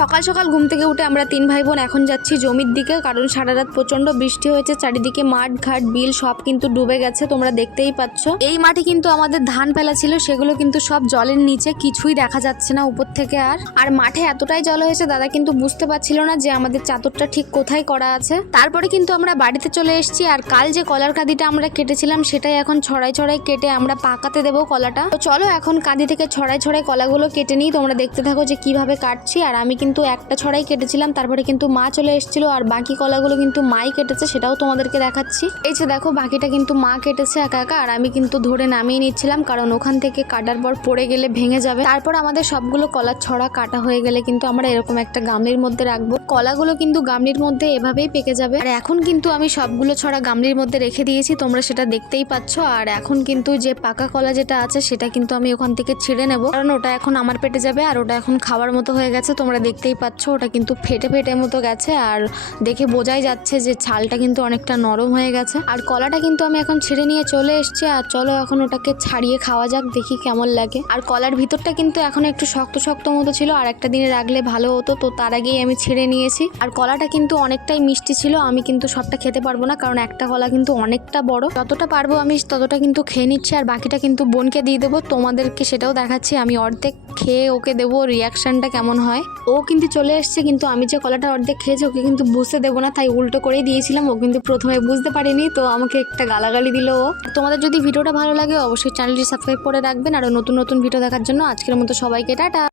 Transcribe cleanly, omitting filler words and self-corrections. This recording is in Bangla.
সকাল সকাল ঘুম থেকে উঠে আমরা 3 ভাই বোন এখন যাচ্ছি জমির দিকে, কারণ সারা রাত প্রচন্ড বৃষ্টি হয়েছে, চারিদিকে মাঠ ঘাট বিল সব কিন্তু ডুবে গেছে, তোমরা দেখতেই পাচ্ছ। এই মাঠে কিন্তু আমাদের ধান ফেলা ছিল, সেগুলো কিন্তু সব জলের নিচে, কিছুই দেখা যাচ্ছে না উপর থেকে। আর মাঠে এতটাই জল হয়েছে, দাদা কিন্তু বুঝতে পারছিল না যে আমাদের চাদরটা ঠিক কোথায় করা আছে। তারপরে কিন্তু আমরা বাড়িতে চলে এসেছি, আর কাল যে কলার কাঁদিটা আমরা কেটেছিলাম সেটাই এখন ছড়াই ছড়াই কেটে আমরা পাকাতে দেবো কলাটা। তো চলো এখন কাঁদি থেকে ছড়াই ছড়াই কলাগুলো কেটে নিই, তোমরা দেখতে থাকো যে কিভাবে কাটছি। আর আমি কিন্তু একটা ছড়াই কেটেছিলাম, তারপরে কিন্তু মা চলে এসেছিল, আর বাকি কলাগুলো কিন্তু মাই কেটেছে, সেটাও তোমাদেরকে দেখাচ্ছি। এই যে দেখো বাকিটা কিন্তু মা কেটেছে একা একা, আর আমি কিন্তু ধরে নামিয়ে নিচ্ছিলাম, কারণ ওখান থেকে কাটার পর পড়ে গেলে ভেঙে যাবে। তারপর আমাদের সবগুলো কলার ছড়া কাটা হয়ে গেলে কিন্তু আমরা এরকম একটা গামলির মধ্যে রাখবো। কলাগুলো কিন্তু গামলির মধ্যে এভাবেই পেকে যাবে। আর এখন কিন্তু আমি সবগুলো ছড়া গামলির মধ্যে রেখে দিয়েছি, তোমরা সেটা দেখতেই পাচ্ছ। আর এখন কিন্তু যে পাকা কলা যেটা আছে সেটা কিন্তু আমি ওখান থেকে ছিঁড়ে নেবো, কারণ ওটা এখন আমার পেটে যাবে, আর ওটা এখন খাওয়ার মতো হয়ে গেছে, তোমরা দেখতেই পাচ্ছ। ওটা কিন্তু ফেটে ফেটে মতো গেছে, আর দেখে বোঝাই যাচ্ছে যে ছালটা কিন্তু অনেকটা নরম হয়ে গেছে। আর কলাটা কিন্তু আমি এখন ছিঁড়ে নিয়ে চলে এসেছি, আর চলো এখন ওটাকে ছাড়িয়ে খাওয়া যাক, দেখি কেমন লাগে। আর কলার ভিতরটা কিন্তু এখন একটু শক্ত শক্ত মতো ছিল, আর একটা দিনে রাখলে ভালো হতো, তো তার আগেই আমি ছিঁড়ে নিয়েছি। আর কলাটা কিন্তু অনেকটাই মিষ্টি ছিল, আমি কিন্তু সবটা খেতে পারবো না, কারণ একটা কলা কিন্তু অনেকটা বড়। যতটা পারবো আমি ততটা কিন্তু খেয়ে নিচ্ছি, আর বাকিটা কিন্তু বোনকে দিয়ে দেবো, তোমাদেরকে সেটাও দেখাচ্ছি। আমি অর্ধেক খেয়ে ওকে দেবো, রিয়াকশনটা কেমন হয়। ও কিন্তু চলে এসছে, কিন্তু আমি যে কলাটা অর্ধেক খেয়েছি ওকে কিন্তু বুঝতে দেবো না, তাই উল্টো করেই দিয়েছিলাম। ও কিন্তু প্রথমে বুঝতে পারেনি, তো আমাকে একটা গালাগালি দিল ও। তোমাদের যদি ভিডিওটা ভালো লাগে অবশ্যই চ্যানেলটি সাবস্ক্রাইব করে রাখবেন, আর নতুন নতুন ভিডিও দেখার জন্য আজকের মতো সবাইকে টাটা।